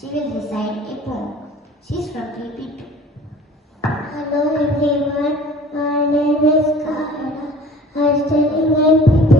She will recite a poem. She is from KP2. Hello everyone, my name is Kahana. I am studying in PP